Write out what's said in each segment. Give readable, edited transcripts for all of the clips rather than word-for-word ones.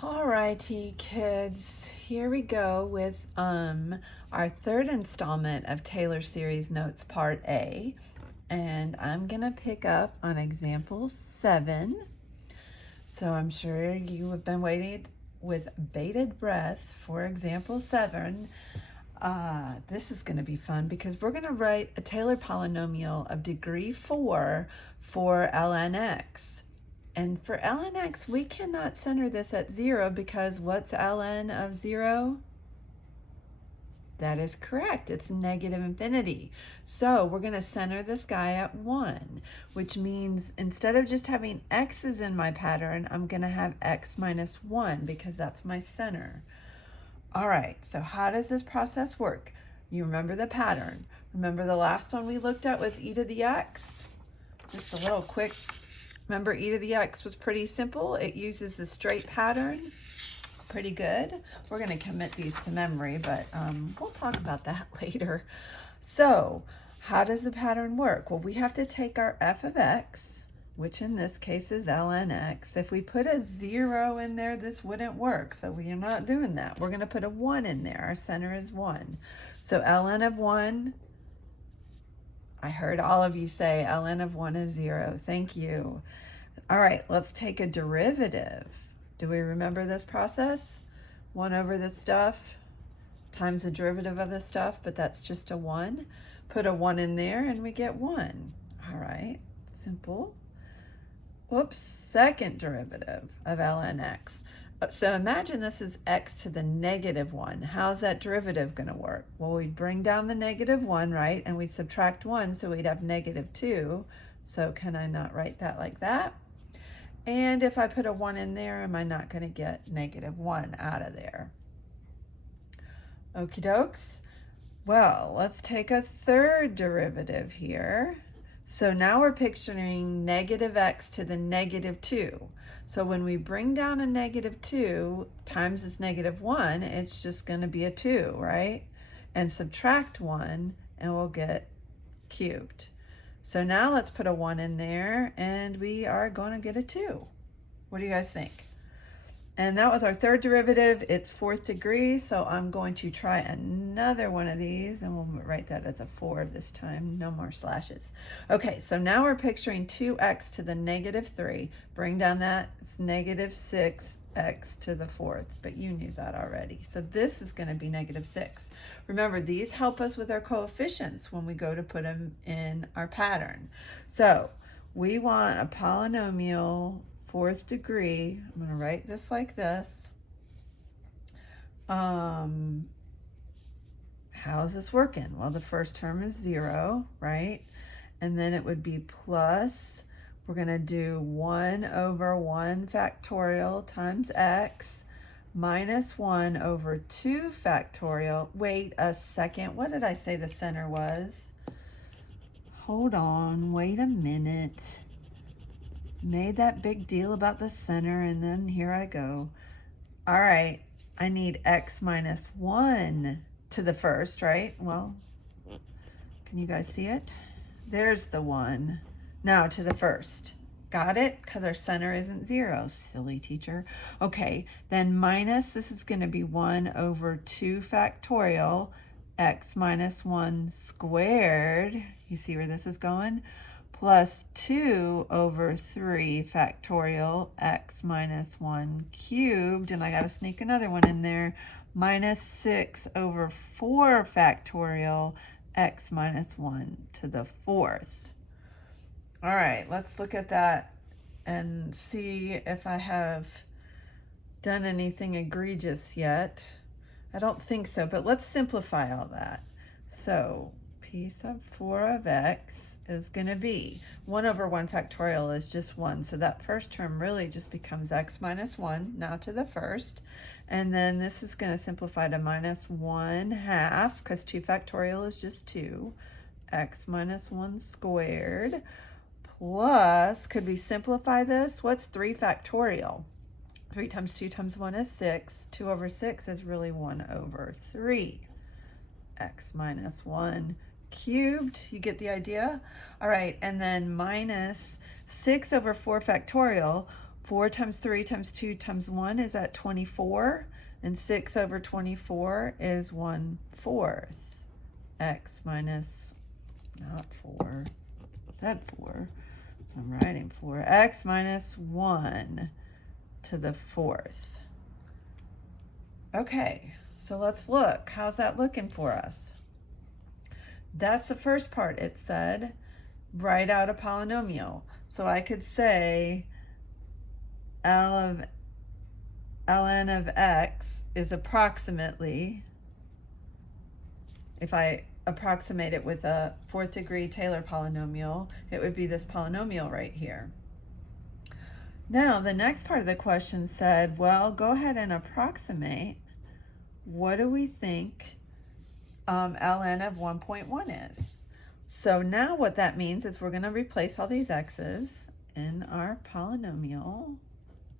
Alrighty, kids, here we go with our third installment of Taylor Series Notes Part A, and I'm gonna pick up on example 7. So I'm sure you have been waiting with bated breath for example 7. This is going to be fun because we're going to write a Taylor polynomial of degree 4 for ln x. And for ln x, we cannot center this at 0 because what's ln of 0? That is correct. It's negative infinity. So we're going to center this guy at 1, which means instead of just having x's in my pattern, I'm going to have x minus 1 because that's my center. All right, so how does this process work? You remember the pattern. Remember the last one we looked at was e to the x? Just a little quick, remember e to the x was pretty simple. It uses the straight pattern. Pretty good. We're going to commit these to memory, but we'll talk about that later. So how does the pattern work? Well, we have to take our f of x, which in this case is ln x. If we put a 0 in there, this wouldn't work, so we are not doing that. We're going to put a 1 in there. Our center is 1. So ln of 1, I heard all of you say ln of 1 is 0. Thank you. All right, let's take a derivative. Do we remember this process? 1 over this stuff times the derivative of this stuff, but that's just a 1. Put a 1 in there and we get 1. All right, simple. Whoops, second derivative of ln x. So imagine this is x to the negative 1. How's that derivative going to work? Well, we'd bring down the negative 1, right? And we'd subtract 1, so we'd have negative 2. So can I not write that like that? And if I put a 1 in there, am I not going to get negative 1 out of there? Okie dokes. Well, let's take a third derivative here. So now we're picturing negative x to the negative 2. So when we bring down a negative 2 times this negative 1, it's just going to be a 2, right? And subtract 1, and we'll get cubed. So now let's put a 1 in there, and we are going to get a 2. What do you guys think? And that was our third derivative. It's 4th degree, so I'm going to try another one of these, and we'll write that as a 4 this time. No more slashes. Okay, so now we're picturing 2x to the negative 3. Bring down that, it's negative 6x to the 4th, but you knew that already. So this is going to be negative 6. Remember, these help us with our coefficients when we go to put them in our pattern. So we want a polynomial 4th degree. I'm going to write this like this. How is this working? Well, the first term is 0, right? And then it would be plus, we're going to do 1 over 1 factorial times x minus 1 over 2 factorial. Wait a second. What did I say the center was? Hold on. Wait a minute. Made that big deal about the center, and then here I go. All right. I need x minus 1 to the first, right? Well, can you guys see it? There's the 1. Now to the first. Got it? Because our center isn't 0. Silly teacher. Okay, then minus, this is going to be 1 over 2 factorial, x minus 1 squared. You see where this is going? Plus 2 over 3 factorial, x minus 1 cubed. And I got to sneak another one in there. Minus 6 over 4 factorial, x minus 1 to the 4th. All right, let's look at that and see if I have done anything egregious yet. I don't think so, but let's simplify all that. So p sub 4 of x is going to be 1 over 1 factorial is just 1. So that first term really just becomes x minus 1 now to the first. And then this is going to simplify to minus 1/2 because 2 factorial is just 2. X minus 1 squared. Plus, could we simplify this? What's 3 factorial? 3 times 2 times 1 is 6. 2 over 6 is really 1 over 3. X minus 1 cubed. You get the idea? All right, and then minus 6 over 4 factorial. 4 times 3 times 2 times 1 is at 24, and 6 over 24 is 1/4. X minus, not 4, said 4, so I'm writing 4. X minus 1 to the 4th. Okay, so let's look. How's that looking for us? That's the first part. It said, write out a polynomial. So I could say ln of x is approximately, if I approximate it with a 4th degree Taylor polynomial, it would be this polynomial right here. Now, the next part of the question said, well, go ahead and approximate. What do we think ln of 1.1 is? So now what that means is we're going to replace all these x's in our polynomial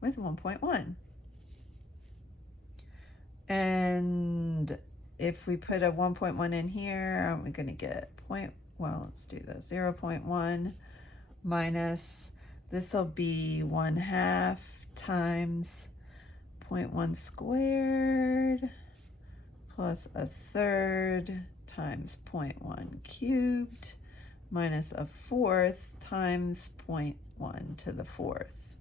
with 1.1. And if we put a 1.1 in here, we're going to get let's do this, 0.1 minus, this will be 1/2 times 0.1 squared plus 1/3 times 0.1 cubed minus 1/4 times 0.1 to the 4th.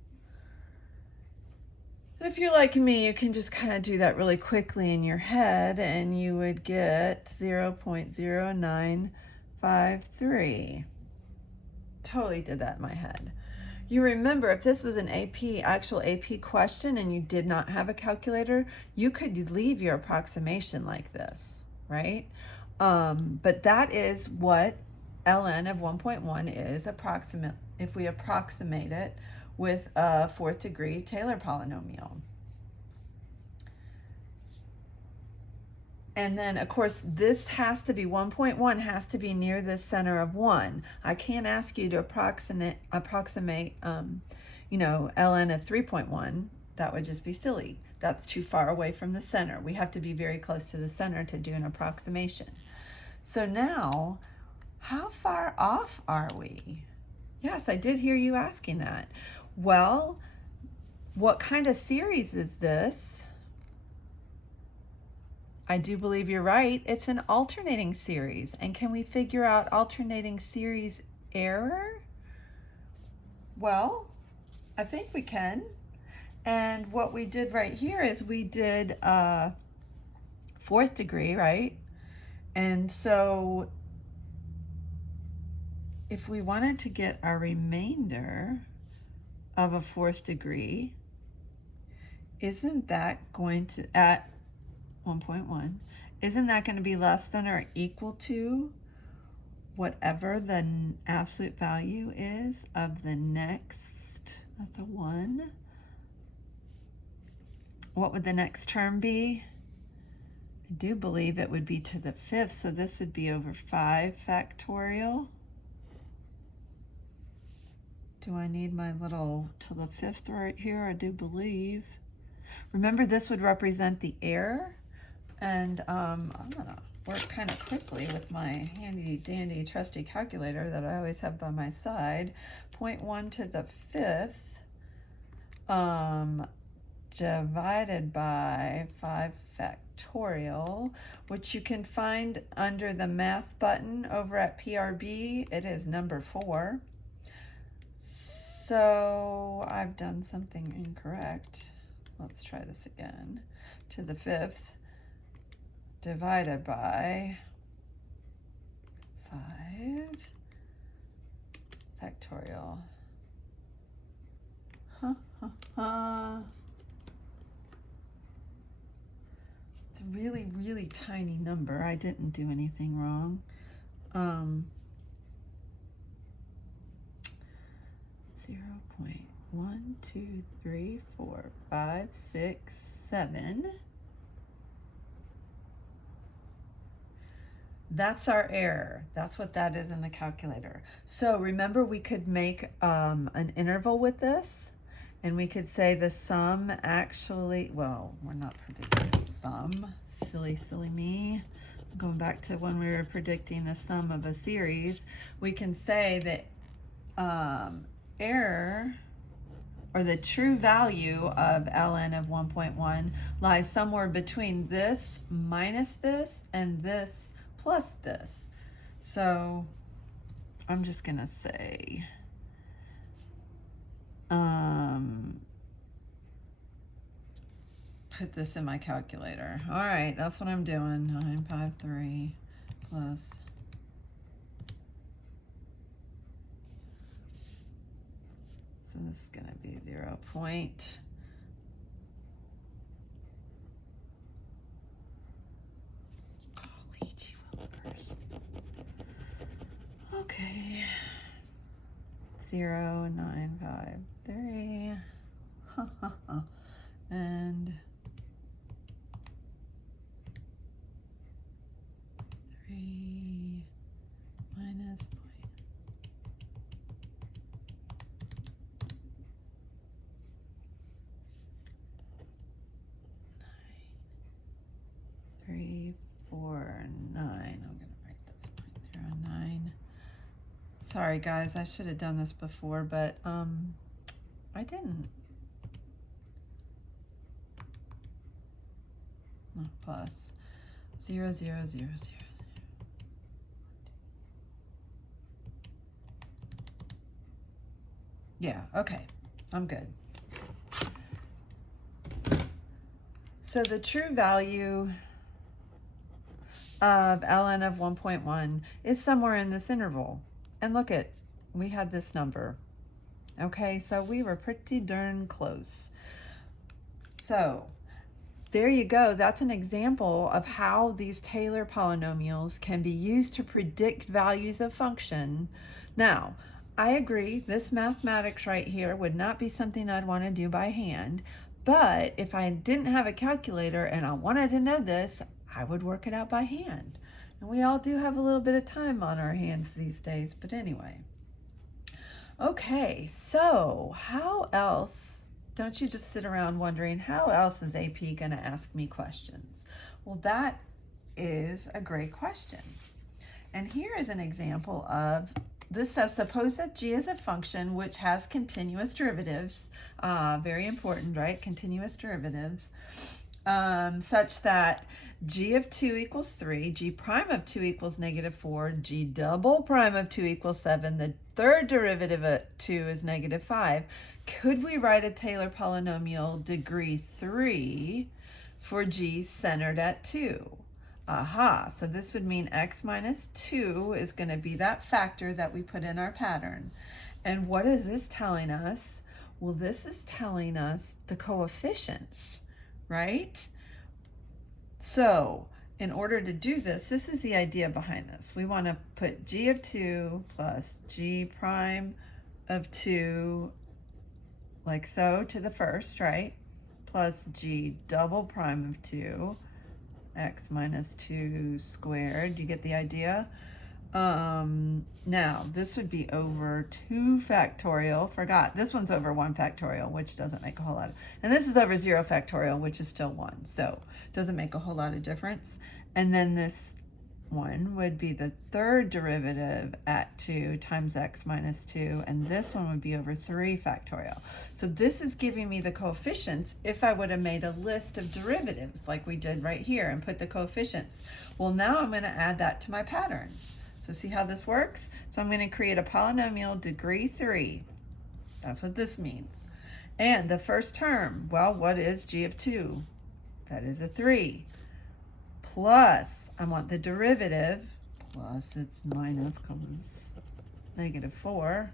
If you're like me, you can just kind of do that really quickly in your head, and you would get 0.0953. Totally did that in my head. You remember, if this was an actual AP question and you did not have a calculator, you could leave your approximation like this, right? But that is what ln of 1.1 is approximate if we approximate it with a 4th degree Taylor polynomial. And then, of course, this has to be 1.1 has to be near the center of 1. I can't ask you to approximate ln of 3.1. That would just be silly. That's too far away from the center. We have to be very close to the center to do an approximation. So now, how far off are we? Yes, I did hear you asking that. Well, what kind of series is this? I do believe you're right. It's an alternating series. And can we figure out alternating series error? Well, I think we can. And what we did right here is we did 4th degree, right? And so if we wanted to get our remainder of a 4th degree, isn't that going to, at 1.1, isn't that going to be less than or equal to whatever the absolute value is of the next, that's a 1. What would the next term be? I do believe it would be to the 5th, so this would be over 5 factorial. Do I need my little to the 5th right here? I do believe. Remember, this would represent the error. And I'm going to work kind of quickly with my handy dandy trusty calculator that I always have by my side. 0.1 to the 5th divided by 5 factorial, which you can find under the math button over at PRB. It is number 4. So I've done something incorrect. Let's try this again. To the 5th divided by 5 factorial. It's a really, really tiny number. I didn't do anything wrong. 0.1234567. That's our error. That's what that is in the calculator. So remember, we could make an interval with this, and we could say the sum actually, well, we're not predicting the sum. Silly, silly me. Going back to when we were predicting the sum of a series, we can say that error or the true value of ln of 1.1 lies somewhere between this minus this and this plus this. So I'm just gonna say put this in my calculator. All right, that's what I'm doing. 953 plus so this is gonna be 0. Golly gee willikers. Okay. 0, 9, 5, 3. And 3 minus 3, 4, 9. I'm going to write this 0.09. Sorry guys, I should have done this before, but I didn't. Not plus 0, 0, 0, 0. Yeah, okay, I'm good. So the true value of ln of 1.1 is somewhere in this interval. And look at, we had this number. Okay, so we were pretty darn close. So there you go. That's an example of how these Taylor polynomials can be used to predict values of function. Now, I agree, this mathematics right here would not be something I'd want to do by hand, but if I didn't have a calculator and I wanted to know this, I would work it out by hand. And we all do have a little bit of time on our hands these days, but anyway. Okay, so how else, don't you just sit around wondering, how else is AP going to ask me questions? Well, that is a great question. And here is an example of, this says, suppose that g is a function which has continuous derivatives, very important, right? Continuous derivatives, such that g of 2 equals 3, g prime of 2 equals negative 4, g double prime of 2 equals 7, the third derivative of 2 is negative 5. Could we write a Taylor polynomial degree 3 for g centered at 2? Aha, so this would mean x minus 2 is going to be that factor that we put in our pattern. And what is this telling us? Well, this is telling us the coefficients, right? So in order to do this, this is the idea behind this. We want to put g of 2 plus g prime of 2, like so, to the first, right? Plus g double prime of 2, x minus 2 squared. You get the idea? Now, this would be over 2 factorial. Forgot, this one's over 1 factorial, which doesn't make a whole lot. And this is over 0 factorial, which is still 1. So doesn't make a whole lot of difference. And then this one would be the third derivative at 2 times x minus 2, and this one would be over 3 factorial. So this is giving me the coefficients if I would have made a list of derivatives like we did right here and put the coefficients. Well, now I'm going to add that to my pattern. So see how this works? So I'm going to create a polynomial degree 3. That's what this means. And the first term, well, what is g of 2? That is a 3. Plus, I want the derivative, plus it's minus because it's negative 4,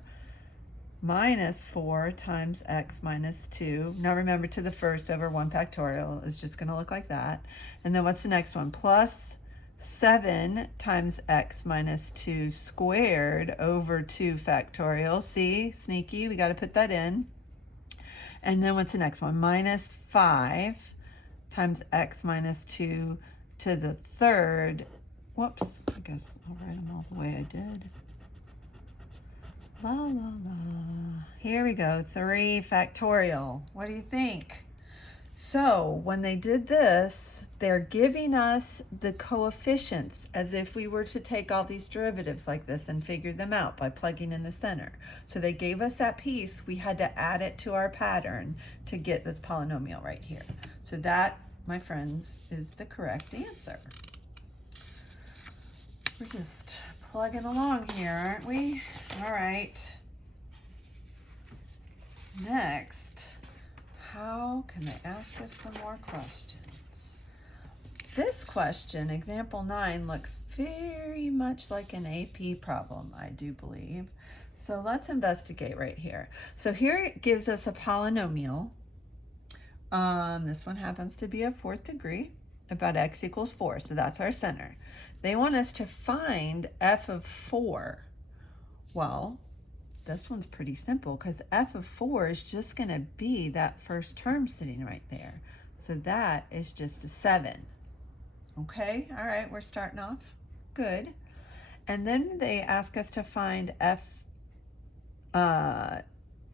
minus 4 times x minus 2. Now remember, to the first over 1 factorial is just going to look like that. And then what's the next one? Plus 7 times x minus 2 squared over 2 factorial. See, sneaky, we got to put that in. And then what's the next one? Minus 5 times x minus 2 to the third. Whoops, I guess I'll write them all the way I did. La la la. Here we go, 3 factorial. What do you think? So when they did this, they're giving us the coefficients as if we were to take all these derivatives like this and figure them out by plugging in the center. So they gave us that piece. We had to add it to our pattern to get this polynomial right here. So that, my friends, is the correct answer. We're just plugging along here, aren't we? All right. Next, how can they ask us some more questions? This question, example 9, looks very much like an AP problem, I do believe. So let's investigate right here. So here it gives us a polynomial. This one happens to be a 4th degree, about x equals 4, so that's our center. They want us to find f of 4. Well, this one's pretty simple because f of 4 is just going to be that first term sitting right there. So that is just a 7. Okay, all right, we're starting off good. And then they ask us to find f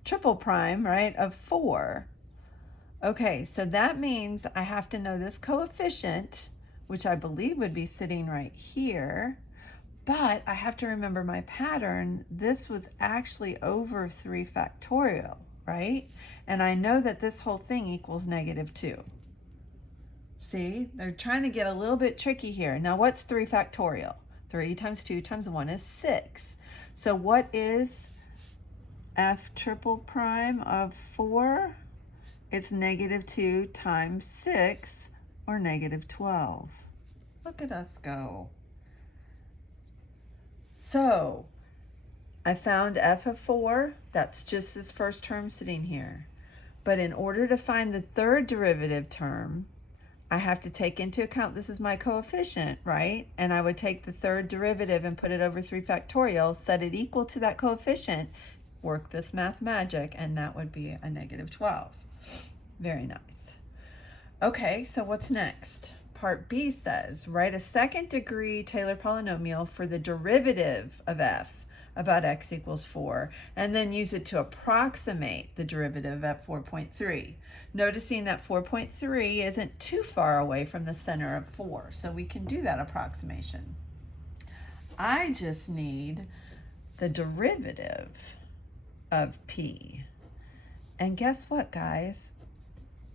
triple prime, right, of 4. Okay, so that means I have to know this coefficient, which I believe would be sitting right here. But I have to remember my pattern. This was actually over 3 factorial, right? And I know that this whole thing equals -2. See, they're trying to get a little bit tricky here. Now, what's 3 factorial? 3 times 2 times 1 is 6. So what is f triple prime of 4? It's -2 times 6, or -12. Look at us go. So I found f of 4. That's just this first term sitting here. But in order to find the third derivative term, I have to take into account this is my coefficient, right? And I would take the third derivative and put it over 3 factorial, set it equal to that coefficient, work this math magic, and that would be a -12. Very nice. Okay, so what's next? Part B says, write a second degree Taylor polynomial for the derivative of f about x equals 4, and then use it to approximate the derivative at 4.3. Noticing that 4.3 isn't too far away from the center of 4, so we can do that approximation. I just need the derivative of p. And guess what, guys?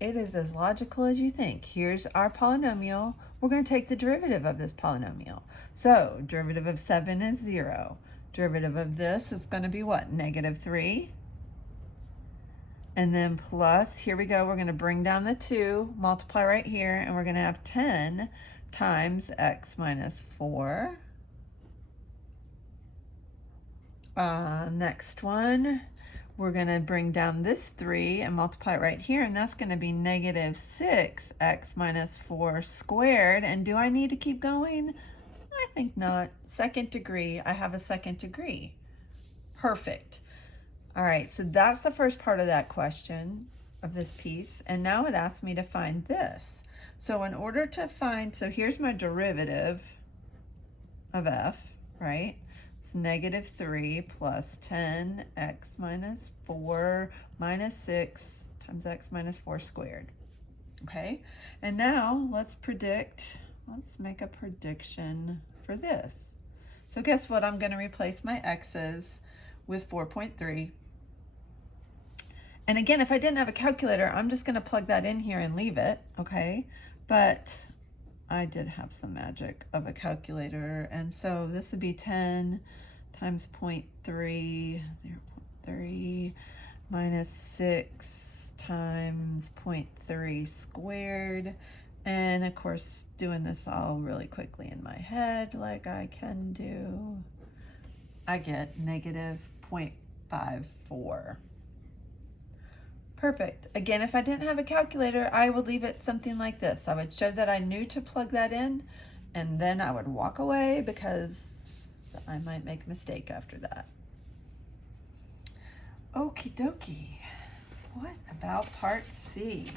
It is as logical as you think. Here's our polynomial. We're going to take the derivative of this polynomial. So derivative of 7 is 0. Derivative of this is going to be what? -3. And then plus, here we go, we're going to bring down the 2, multiply right here, and we're going to have 10 times x minus 4. Next one. We're going to bring down this 3 and multiply it right here, and that's going to be -6x minus 4 squared. And do I need to keep going? I think not. Second degree. I have a second degree. Perfect. All right, so that's the first part of that question, of this piece. And now it asks me to find this. So in order to find, so here's my derivative of f, right? -3 plus 10x minus 4 minus 6 times x minus 4 squared. Okay, and now let's make a prediction for this. So guess what? I'm going to replace my x's with 4.3. And again, if I didn't have a calculator, I'm just going to plug that in here and leave it, okay? But I did have some magic of a calculator, and so this would be 10 times 0.3, 0.3 minus 6 times 0.3 squared. And of course, doing this all really quickly in my head like I can do, I get -0.54. Perfect. Again, if I didn't have a calculator, I would leave it something like this. I would show that I knew to plug that in, and then I would walk away because I might make a mistake after that. Okie dokie. What about part C?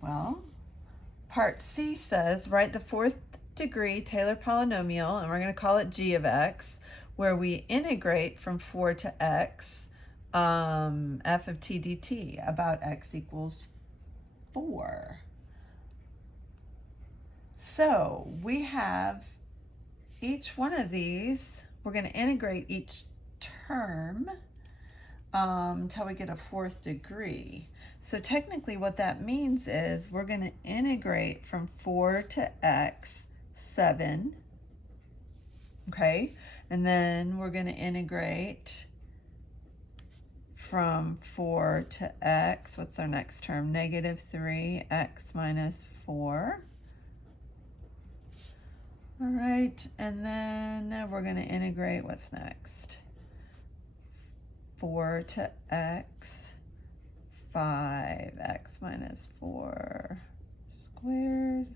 Well, part C says, write the 4th degree Taylor polynomial, and we're going to call it g of x, where we integrate from 4 to x f of t dt about x equals 4. So we have each one of these, we're going to integrate each term until we get a 4th degree. So technically what that means is we're going to integrate from 4 to x 7, okay? And then we're going to integrate from 4 to x, what's our next term? Negative 3x minus 4. All right, and then we're going to integrate, what's next? 4 to x, 5x minus 4 squared,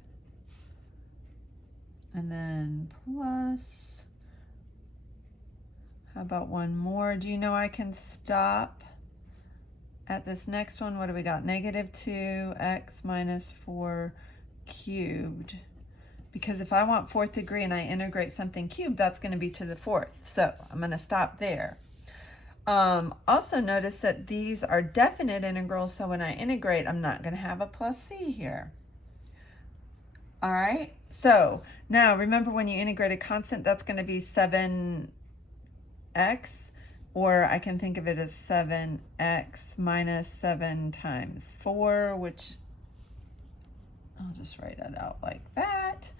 and then plus, how about one more? Do you know I can stop at this next one? What do we got? Negative 2x minus 4 cubed. Because if I want 4th degree and I integrate something cubed, that's going to be to the 4th. So I'm going to stop there. Also notice that these are definite integrals, so when I integrate, I'm not going to have a plus c here. All right, so now remember when you integrate a constant, that's going to be 7x, or I can think of it as 7x minus 7 times 4, which I'll just write it out like that,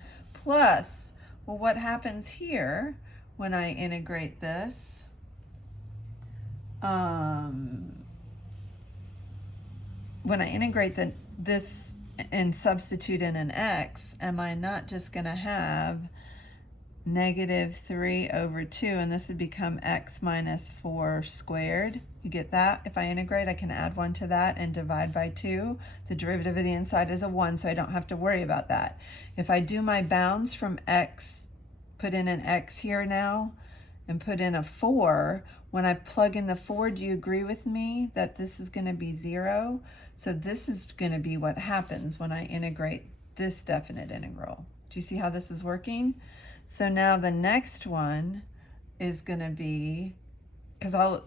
plus, well, what happens here when I integrate this? When I integrate this and substitute in an x, am I not just going to have negative 3 over 2, and this would become x minus 4 squared? You get that? If I integrate, I can add 1 to that and divide by 2. The derivative of the inside is a 1, so I don't have to worry about that. If I do my bounds from x, put in an x here now, and put in a 4, when I plug in the 4, do you agree with me that this is going to be 0? So this is going to be what happens when I integrate this definite integral. Do you see how this is working? So now the next one is going to be, let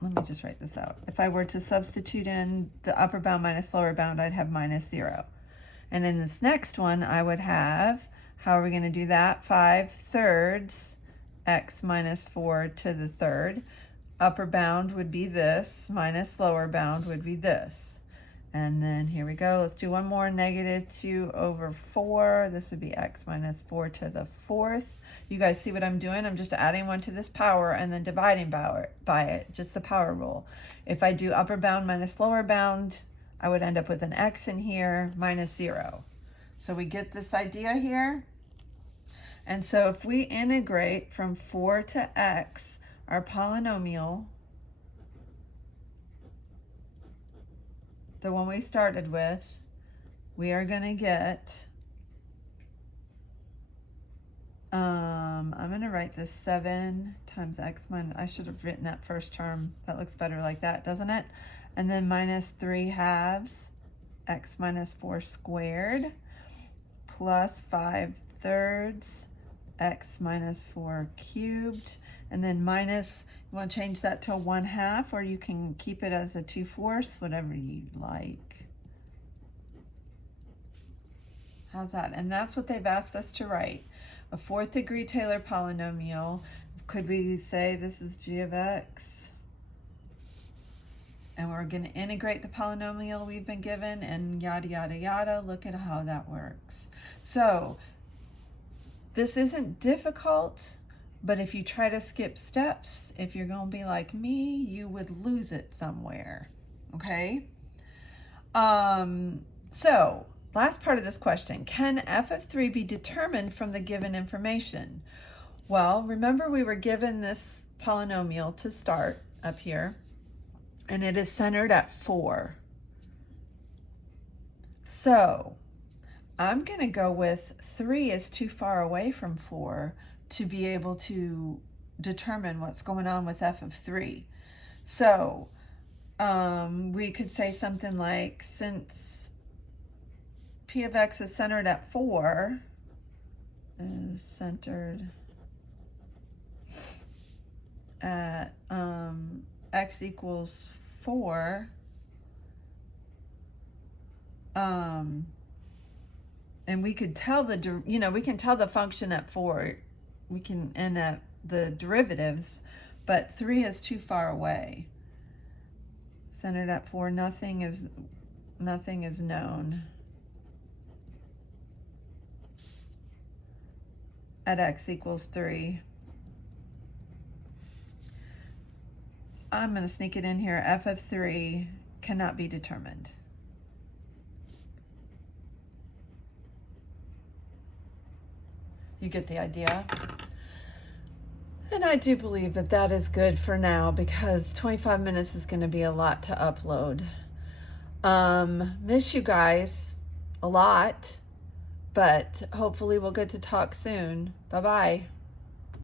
me just write this out. If I were to substitute in the upper bound minus lower bound, I'd have minus 0. And in this next one, I would have, how are we going to do that? 5/3 x minus 4 to the 3rd. Upper bound would be this, minus lower bound would be this. And then here we go, let's do one more, negative 2 over 4. This would be x minus 4 to the 4th. You guys see what I'm doing? I'm just adding 1 to this power and then dividing by it, just the power rule. If I do upper bound minus lower bound, I would end up with an x in here minus 0. So we get this idea here? And so if we integrate from 4 to x, our polynomial, the one we started with, we are going to get, I'm going to write this 7 times x minus, I should have written that first term. That looks better like that, doesn't it? And then minus 3/2 x minus 4 squared plus 5/3 x minus 4 cubed, and then minus, you want to change that to 1/2, or you can keep it as a 2/4, whatever you like. How's that? And that's what they've asked us to write. A 4th degree Taylor polynomial. Could we say this is g of x? And we're going to integrate the polynomial we've been given and yada, yada, yada. Look at how that works. So this isn't difficult, but if you try to skip steps, if you're going to be like me, you would lose it somewhere, okay? So last part of this question, can f of 3 be determined from the given information? Well, remember we were given this polynomial to start up here, and it is centered at 4. So I'm going to go with 3 is too far away from 4 to be able to determine what's going on with f of 3. So we could say something like, since p of x is centered at 4, is centered at x equals 4, and we could tell we can tell the function at 4, we can end at the derivatives, but 3 is too far away. Centered at 4, nothing is known at x equals 3. I'm going to sneak it in here. F of 3 cannot be determined. You get the idea? And I do believe that that is good for now, because 25 minutes is going to be a lot to upload. Miss you guys a lot, but hopefully we'll get to talk soon. Bye-bye.